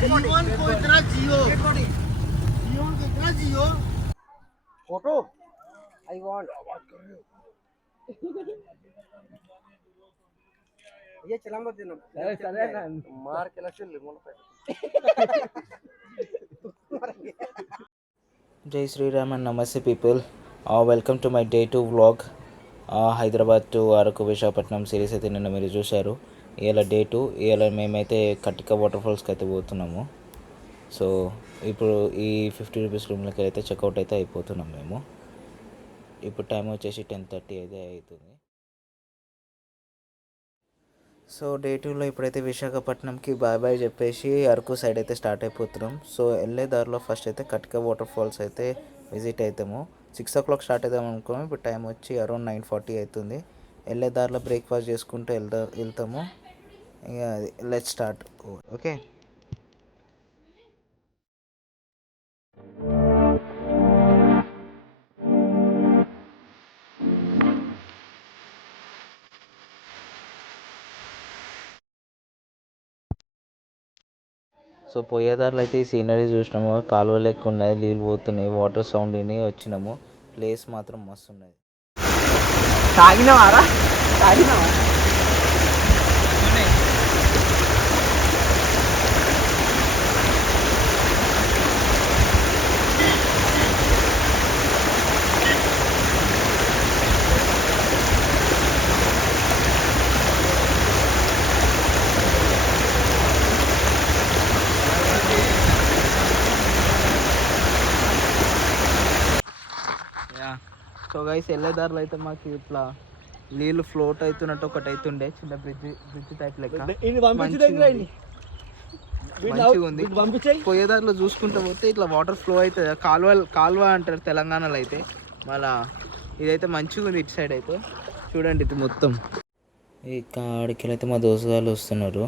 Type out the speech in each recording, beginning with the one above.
जीवन को इतना जियो, जीवन को इतना जियो। फोटो आई वांट ये चला मत देना सरे मार के लक्ष्य लिमोन पे జై శ్రీరామ్ అండ్ నమస్తే people, welcome to my day 2 vlog. Hyderabad to Araku Visakhapatnam series అయితే నిన్న మీరు చూశారు. ఇవాళ డే 2. ఇవాళ మేమైతే కటిక వాటర్ ఫాల్స్కి అయితే పోతున్నాము. సో ఇప్పుడు ఈ 50 రూపీస్ రూమ్లోకి అయితే చెక్అవుట్ అయితే అయిపోతున్నాం మేము. ఇప్పుడు టైం వచ్చేసి 10:30 అయితే అవుతుంది. సో డే 2లో ఇప్పుడైతే విశాఖపట్నంకి బాయ్ బాయ్ చెప్పేసి అరకు సైడ్ అయితే స్టార్ట్ అయిపోతున్నాం. సో వెళ్ళే దారిలో ఫస్ట్ అయితే కటిక వాటర్ ఫాల్స్ అయితే విజిట్ అవుతాము. 6 o'clock స్టార్ట్ అవుతాం అనుకున్నాం. ఇప్పుడు టైం వచ్చి అరౌండ్ 9:40 అవుతుంది. వెళ్ళే దారిలో బ్రేక్ఫాస్ట్ చేసుకుంటూ వెళ్తాము. ఇక లెట్స్ స్టార్ట్. ఓకే. సో పోయేదారిలో అయితే ఈ సీనరీ చూసినాము. కాలువ లెక్క ఉన్నది, నీళ్ళు పోతున్నాయి, వాటర్ సౌండ్ విని వచ్చినాము. ప్లేస్ మాత్రం మస్తు ఉన్నది. తాగినవారా సో గైస్ వెళ్ళే దారిలో అయితే మాకు ఇట్లా నీళ్ళు ఫ్లోట్ అవుతున్నట్టు ఒకటి అవుతుండే, చిన్న బ్రిడ్జ్ టైప్ లెక్క మంచిగా ఉంది. పోయేదారిలో చూసుకుంటూ పోతే ఇట్లా వాటర్ ఫ్లో అవుతుంది. కాలువ అంటారు తెలంగాణలో అయితే. మళ్ళా ఇదైతే మంచిగా ఉంది. ఇటు సైడ్ అయితే చూడండి, ఇది మొత్తం. ఇక్కడికి అయితే మా దోస్తుగాళ్ళు వస్తున్నారు.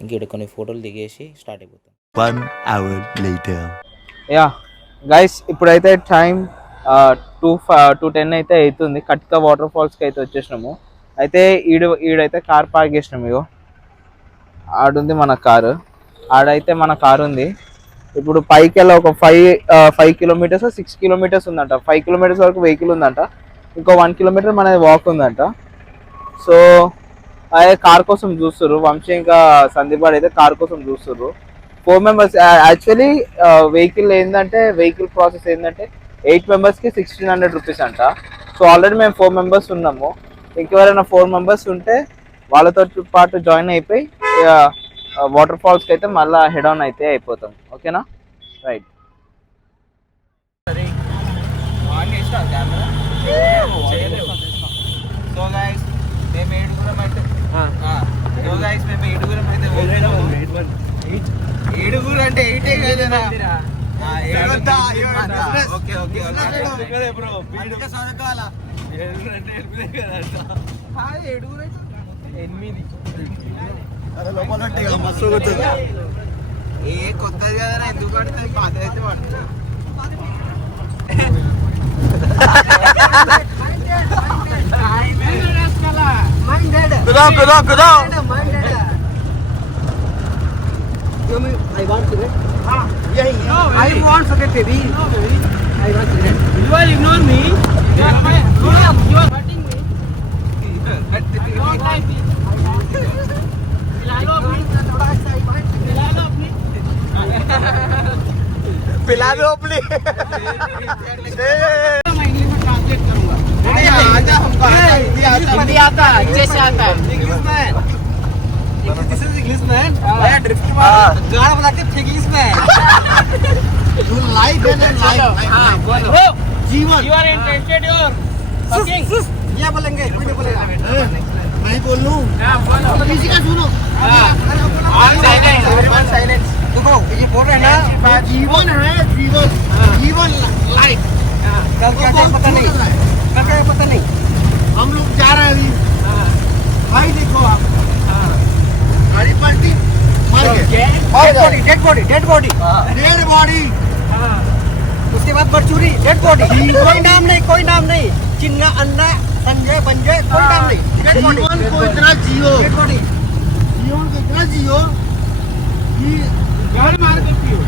ఇంక కొన్ని ఫోటోలు దిగేసి స్టార్ట్ అయిపోతాం. 1 hour later. యా గైస్, ఇప్పుడైతే టైం 2:10 అయితే అవుతుంది. కటిక వాటర్ ఫాల్స్కి అయితే వచ్చేసినాము. అయితే ఈడైతే కార్ పార్క్ చేసినాము. ఇగో ఆడుంది మన కారు, ఆడైతే మన కారు ఉంది. ఇప్పుడు పైకి వెళ్ళి ఒక 5 kilometers 6 kilometers ఉందంట. 5 kilometers వరకు వెహికల్ ఉందంట. ఇంకో 1 kilometer మనది వాక్ ఉందంట. సో అదే కార్ కోసం చూస్తుర్రు. వంశీ ఇంకా సందీప్ అయితే కార్ కోసం చూస్తుర్రు. 4 members. యాక్చువల్లీ వెహికల్ ప్రాసెస్ ఏంటంటే 8 members-కి 1,600 rupees అంట. సో ఆల్రెడీ మేము 4 members ఉన్నాము. ఇంకెవరైనా 4 members ఉంటే వాళ్ళతో పాటు జాయిన్ అయిపోయి వాటర్ ఫాల్స్కి అయితే మళ్ళీ హెడ్ ఆన్ అయితే అయిపోతాం. ఓకేనా? రైట్. సో గైస్ మేము ఏడుగురం అయితే ఏడుగురు అంటే 8 కదనా? ఓకే ఓకే ఏ కొత్తది కదా, ఎందుకు పడుతుంది? పాత అయితే పడుతుంది. I want cigarette. I want cigarette, baby. I want cigarette. You will ignore me. You are hurting me. Don't like me. पिला दो अपनी। मैं इंग्लिश में ट्रांसलेट करूंगा। हिंदी आता है, जैसे आता है। This is English man. I drift गाड़ बनाते थे English man. You life and life. हाँ बोलो. जीवन. You are interested your fucking. ये बोलेंगे, कोई नहीं बोलेगा. मैं बोल लूँ. हाँ बोलो. किसी का सुनो. हाँ. All silence. Everyone silence. देखो ये बोल रहे हैं ना. जीवन है जीवन. जीवन लाइफ. कल क्या पता नहीं. कल क्या पता नहीं. हम लोग जा रहे हैं अभी. भाई देखो आप. गाड़ी पलटी मर गए. डेड बॉडी उसके बाद बरचूरी डेड बॉडी. कोई नाम नहीं. चिन्ना अन्ना संजय कोई नाम नहीं. जीवन को इतना जियो कि गाड़ी मार के पियो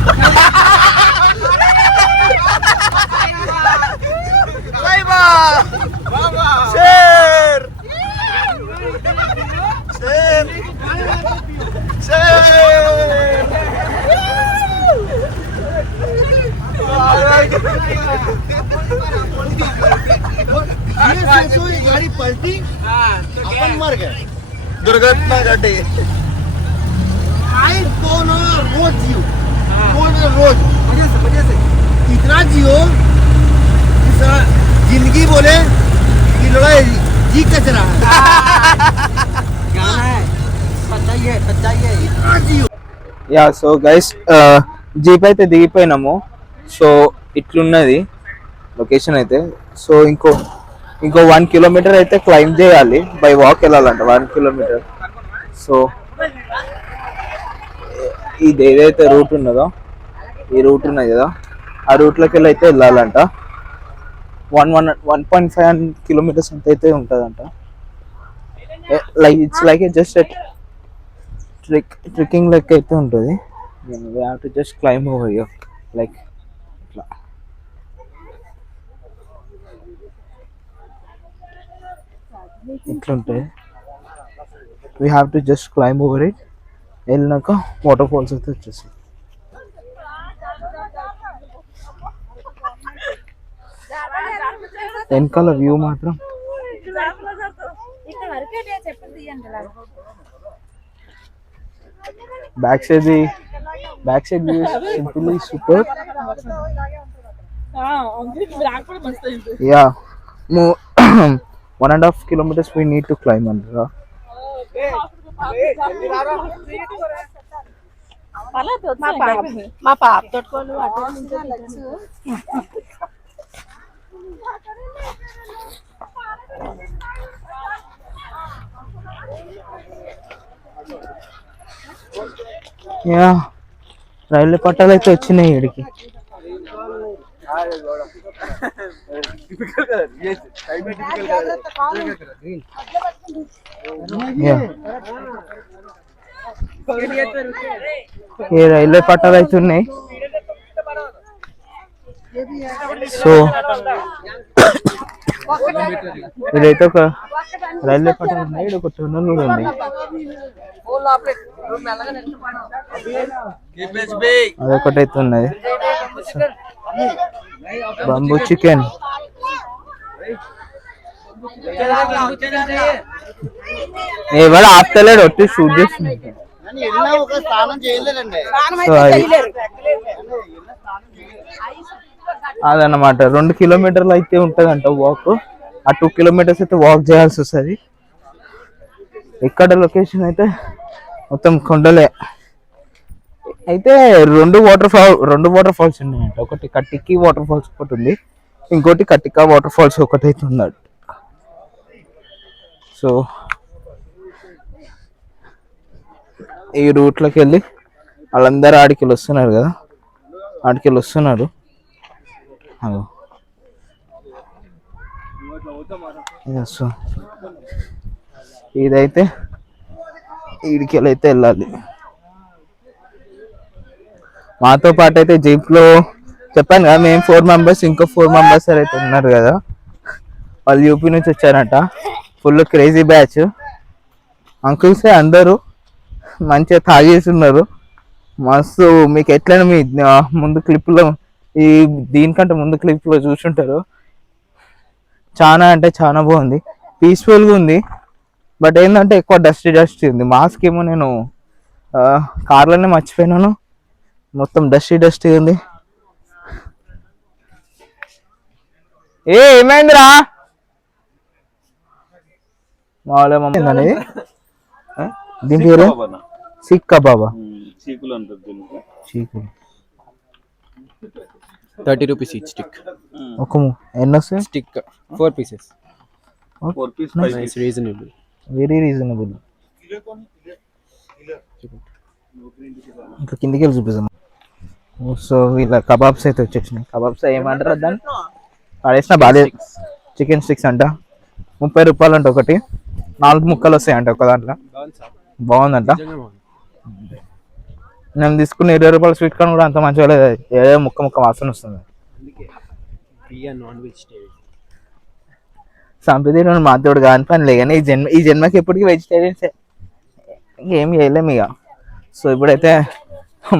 सही बात शेर शेर गाड़ी पलटी अपन मर गए दुर्घटना घटी आई दोनों रोज जियो रोज वजह से इतना जियो जिंदगी बोले कि लड़ाई जी कचरा गाना है सच्चाई है इतना जियो యా సో గైస్ జీప్ అయితే దిగిపోయినాము సో ఇట్లున్నది లొకేషన్ అయితే సో ఇంకో 1 కిలోమీటర్ అయితే క్లైమ్ చేయాలి బై వాక్ వెళ్ళాలంట 1 కిలోమీటర్ సో ఇది ఏదైతే రూట్ ఉన్నదో ఈ రూట్ ఉన్నది కదా ఆ రూట్లోకి వెళ్ళి అయితే వెళ్ళాలంట 1.5 కిలోమీటర్స్ అంత అయితే ఉంటుందంట like it's like just trekking లెక్క అయితే ఉంటుంది we have to just climb over here like ఇట్లా ఇట్లుంటాయి we have to just climb over it వెళ్ళినాక వాటర్ ఫాల్స్ అయితే వచ్చేసి వెనకాల వ్యూ మాత్రం back side view simply super yeah 1.5 kilometers we need to climb under మా పాప తోడుకోలు యా రైలు పట్టాలు అయితే వచ్చినాయి ఇక్కడికి ఈ రైల్వే పట్టాలు అయితే ఉన్నాయి సో ఇదైతే ఒక రైల్వే పట్టాలు ఉన్నాయి ఇది ఒక టన్నల్ కూడా ఉంది అదొకటైతే ఉన్నది బాంబూ చికెన్ ఎవరు ఆపుతలేడు వచ్చి షూట్ చేస్తుంది అదన్నమాట 2 కిలోమీటర్లు అయితే ఉంటదంట వాక్ ఆ 2 కిలోమీటర్స్ అయితే వాక్ చేయాల్సి వస్తుంది ఇక్కడ లొకేషన్ అయితే మొత్తం కొండలే అయితే రెండు వాటర్ ఫాల్స్ ఉన్నాయంట ఒకటి కట్టికి వాటర్ ఫాల్స్ ఒకటి ఉంది ఇంకోటి కట్టికా వాటర్ ఫాల్స్ ఒకటి అయితే ఉన్నాడు సో ఈ రూట్లోకి వెళ్ళి వాళ్ళందరూ ఆడికి వస్తున్నారు కదా ఆడికి వస్తున్నారు సో ఇదైతే ఈడికి అయితే వెళ్ళాలి మాతో పాటు అయితే జీప్ లో చెప్పాను కదా మేము 4 మెంబర్స్ ఇంకో 4 మెంబర్స్ అయితే ఉన్నారు కదా వాళ్ళు యూపీ నుంచి వచ్చారంట ఫుల్ క్రేజీ బ్యాచ్ అంకుల్సే అందరూ మంచిగా తాగేసి ఉన్నారు మస్తు మీకు ఎట్లయినా మీ ముందు క్లిప్లో ఈ దీనికంటే ముందు క్లిప్లో చూసుంటారు చాలా అంటే చాలా బాగుంది పీస్ఫుల్గా ఉంది బట్ ఏంటంటే ఎక్కువ డస్టీ ఉంది మాస్క్ ఏమో నేను కార్లోనే మర్చిపోయినాను మొత్తం డస్టీ ఉంది ఏమైందిరా మామూలుగా మమ్మీ దీని పేరు సిక్ కబాబా చీకులు 30 rupees each stick. ఒక ఎన్ని వస్తాయి Stick 4 pieces. 4 piece It's reasonable. Very reasonable ఇంకా కిందికి వెళ్ళి చూపిస్తాం సో ఇలా కబాబ్స్ అయితే వచ్చేసినాయి కబాబ్స్ ఏమంటారు దాన్ని పడేసిన బాగా చికెన్ స్టిక్స్ అంట 30 రూపాయలు అంట ఒకటి 4 ముక్కలు వస్తాయంట ఒక దాంట్లో బాగుందంట నేను తీసుకున్న 20 రూపాయల స్వీట్ కార్న్ కూడా అంత మంచిగా లేదు, ఏదో ముక్క ముక్క వాసన వస్తుంది. నాన్ వెజిటేరియన్ సంపద మాతోడు కాని పని లే, కానీ ఈ జన్మకి ఎప్పటికీ వెజిటేరియన్సే, ఇంకేం చేయలేము ఇక. సో ఇప్పుడైతే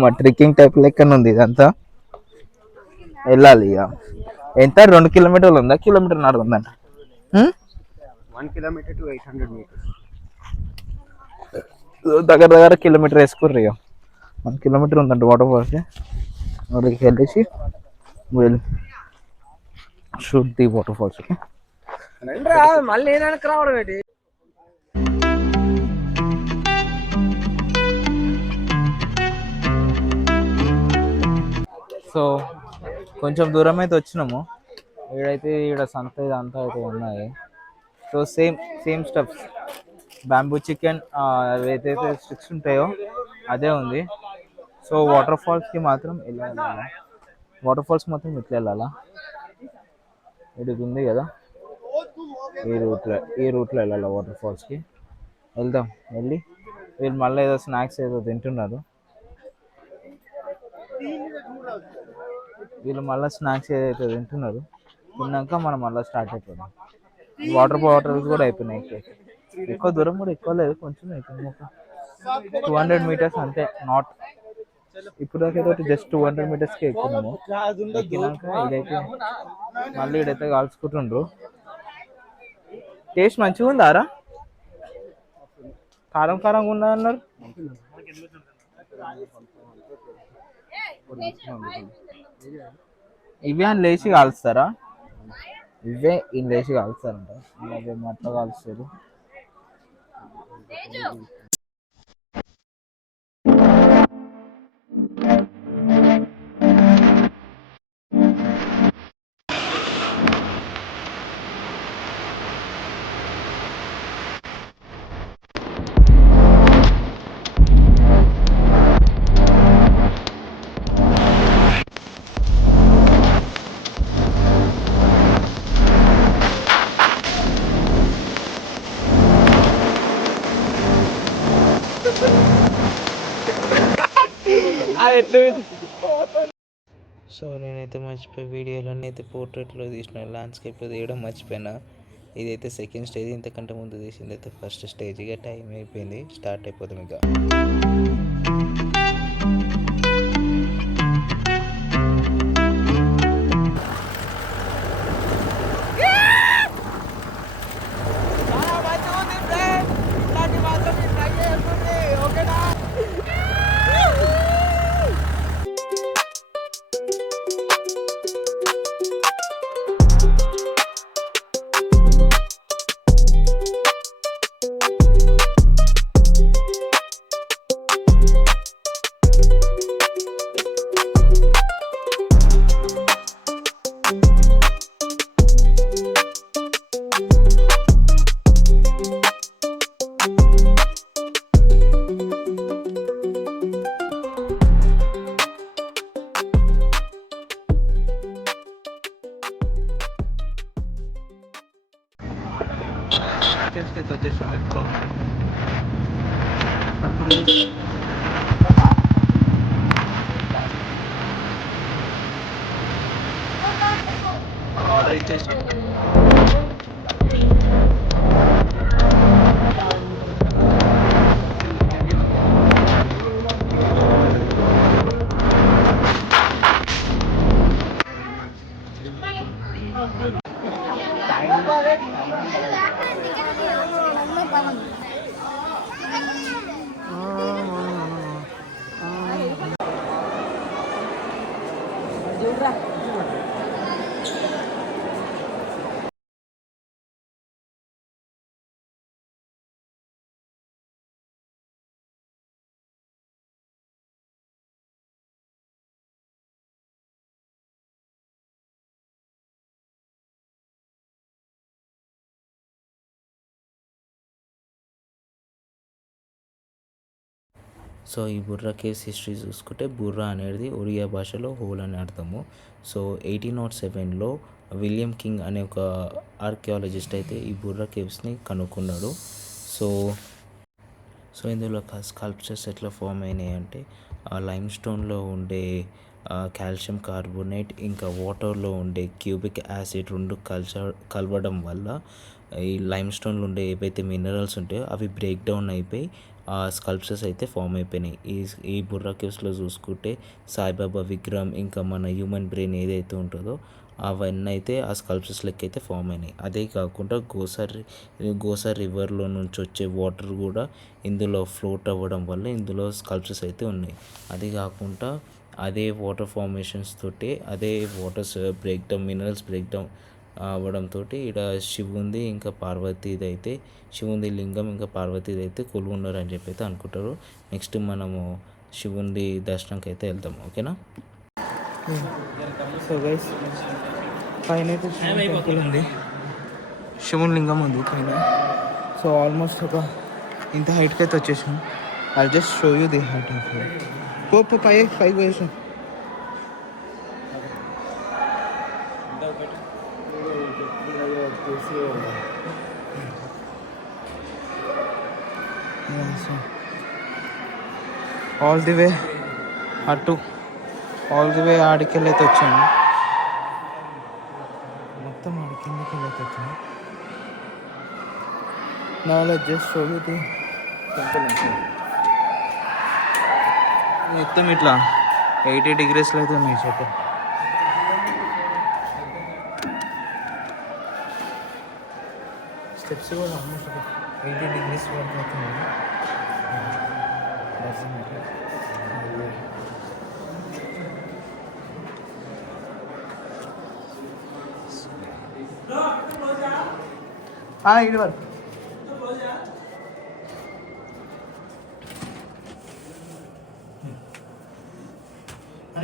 మా ట్రెక్కింగ్ టైప్ లెక్కన ఉంది ఇదంతా, వెళ్ళాలి ఇక. ఎంత 2 కిలోమీటర్లు ఉందా, కిలోమీటర్ నడుతుందంట. 1 kilometer to 800 meters. దగ్గర దగ్గర కిలోమీటర్ వేసుకుర్రు ఇక. 1 కిలోమీటర్ ఉందంట వాటర్ ఫాల్స్. అక్కడికి వెళ్ళేసి will shoot the water falls. Okay మళ్ళీ ఏనానికి రావడం ఏంటి? సో కొంచెం దూరం అయితే వచ్చినాము. ఈడ సంత ఇదంతా అయితే ఉన్నాయి. So same steps, bamboo chicken ఏదైతే స్టిక్స్ ఉంటాయో అదే ఉంది. సో వాటర్ ఫాల్స్కి మాత్రం వెళ్ళాలి, వాటర్ ఫాల్స్ మాత్రం ఇట్లా వెళ్ళాలా, ఇది ఉంది కదా ఈ రూట్లో వెళ్ళాలి వాటర్ ఫాల్స్కి. వెళ్దాం, వెళ్ళి వీళ్ళు మళ్ళీ ఏదో స్నాక్స్ ఏదో తింటున్నారు, వీళ్ళు మళ్ళీ స్నాక్స్ ఏదైతే తింటున్నారు, తిన్నాక మనం మళ్ళీ స్టార్ట్ అయిపోదాం. వాటర్ బాటిల్స్ కూడా అయిపోయినాయి. ఎక్కువ దూరం కూడా ఎక్కువ లేదు, కొంచెం అయిపోయింది, ఒక 200 meters అంతే. నాట్ ఇప్పుడు దాకా జస్ట్ 200 metersకి ఎక్కున్నాము. ఎక్కినాక ఇదైతే మళ్ళీ ఇదైతే కాల్చుకుంటుండ్రు. టేస్ట్ మంచిగా ఉందారా? కారం కారంగా ఉన్నదన్నారు. ఇవి అని లేచి కాలుస్తారా? ఇవే ఈయన లేచి కాలుస్తారంట, అలాగే మట్ల కాలుస్తారు. సో నేనైతే మర్చిపోయి వీడియోలన్నీ అయితే పోర్ట్రేట్లో తీసిన, ల్యాండ్స్కేప్లో తీయడం మర్చిపోయినా. ఇదైతే సెకండ్ స్టేజ్, ఇంతకంటే ముందు తీసింది అయితే ఫస్ట్ స్టేజ్. ఇక టైం అయిపోయింది, స్టార్ట్ అయిపోతాం ఇక. సో ఈ బుర్రా కేవ్స్ హిస్టరీ చూసుకుంటే, బుర్రా అనేది ఒరియా భాషలో హోల్ అని అర్థము. సో 1807లో విలియం కింగ్ అనే ఒక ఆర్కియాలజిస్ట్ అయితే ఈ బుర్రా కేవ్స్ని కనుక్కున్నాడు. సో ఇందులో స్కల్ప్చర్స్ ఎట్లా ఫామ్ అయినాయి అంటే, ఆ లైమ్ స్టోన్లో ఉండే కాల్షియం కార్బోనేట్ ఇంకా వాటర్లో ఉండే క్యూబిక్ యాసిడ్ రెండు కలవడం వల్ల ఈ లైమ్ స్టోన్లో ఉండే ఏవైతే మినరల్స్ ఉంటాయో అవి బ్రేక్ డౌన్ అయిపోయి ఆ స్కల్ప్చర్స్ అయితే ఫామ్ అయిపోయినాయి. ఈ బుర్రా కేవ్స్లో చూసుకుంటే సాయిబాబా విగ్రహం ఇంకా మన హ్యూమన్ బ్రెయిన్ ఏదైతే ఉంటుందో అవన్నీ అయితే ఆ స్కల్ప్చర్స్ లెక్క అయితే ఫామ్ అయినాయి. అదే కాకుండా గోసా రివర్లో నుంచి వచ్చే వాటర్ కూడా ఇందులో ఫ్లోట్ అవ్వడం వల్ల ఇందులో స్కల్ప్చర్స్ అయితే ఉన్నాయి. అది కాకుండా అదే వాటర్ ఫార్మేషన్స్ తోటి అదే వాటర్స్ బ్రేక్డౌన్ మినరల్స్ బ్రేక్డౌన్ అవ్వడంతో ఇక్కడ శివుంది ఇంకా పార్వతీది అయితే శివుంది లింగం ఇంకా పార్వతీది అయితే కొలువున్నారు అని చెప్పి అయితే అనుకుంటారు. నెక్స్ట్ మనము శివుంది దర్శనంకి అయితే వెళ్తాము. ఓకేనా? సో గైస్ పైన అయితే టెంపుల్ ఉంది, శివుని లింగం ఉంది పైన. సో ఆల్మోస్ట్ ఒక ఇంత హైట్కి అయితే వచ్చేసాం. I just show you the height of పోపు పైకి వేసాం. ఆల్ ది వే అటు ఆల్ ది వే ఆడికెళ్ళి అయితే వచ్చాము. మొత్తం ఆడికెళ్ళి అయితే వచ్చాము. Now let's just show you the temple inside. మొత్తం ఇట్లా 80 degreesలో అయితే ఉన్నాయి చెట్టు. స్టెప్స్ కూడా ఆల్మోస్ట్ 80 degrees వరకు అయితే ఉన్నాయి. ఇది వరకు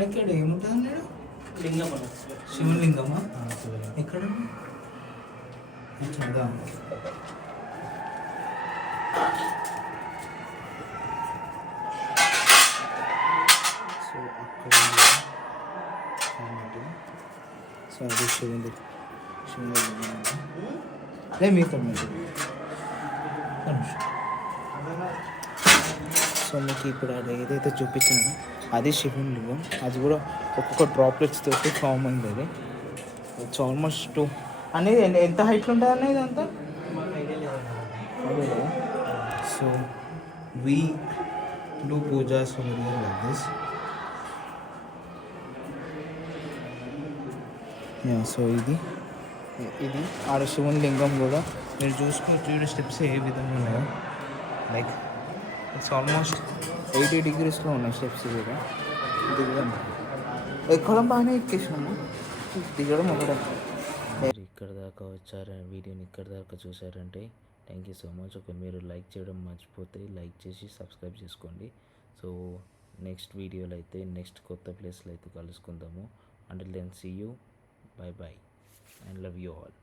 ఇక్కడ ఏముంటుంది అన్నాడు? లింగం శివలింగమా? ఎక్కడ? చదా సో అక్కడ సో అది శివుంది అదే మీతో సో మీకు ఇప్పుడు అది ఏదైతే చూపించినామో అది శివుని లింగం. అది కూడా ఒక్కొక్క డ్రాప్లెట్స్ తోటి ఫామ్ అయింది. అది ఇట్స్ ఆల్మోస్ట్ అనేది ఎంత హైట్లో ఉంటుంది అనేది అంతా. So we do pujas like this. So ఇది ఆడ శివుని లింగం కూడా మీరు చూసుకోవచ్చు. స్టెప్స్ ఏ విధంగా ఉన్నాయో లైక్ ఇట్స్ ఆల్మోస్ట్ 80 degreesలో ఉన్నాయి స్టెప్స్ కూడా. దిగడం ఎక్కడం బాగానే ఎక్కేసినాము, దిగడం ఒకటే. ఇక్కడ దాకా వచ్చారు, వీడియోని ఇక్కడ దాకా చూసారంటే థ్యాంక్ యూ సో మచ్. ఒక మీరు లైక్ చేయడం మర్చిపోతే లైక్ చేసి సబ్స్క్రైబ్ చేసుకోండి. సో నెక్స్ట్ వీడియోలో అయితే నెక్స్ట్ కొత్త ప్లేస్లో అయితే కలుసుకుందాము. Until then see you, bye bye and love you all.